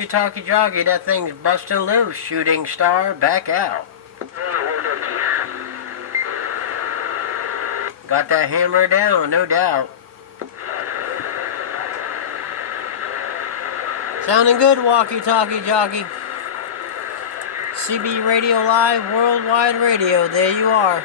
walkie-talkie jockey, that thing's busting loose. Shooting star, back out. Got that hammer down, no doubt. Sounding good, walkie-talkie jockey. CB Radio Live, Worldwide Radio, there you are.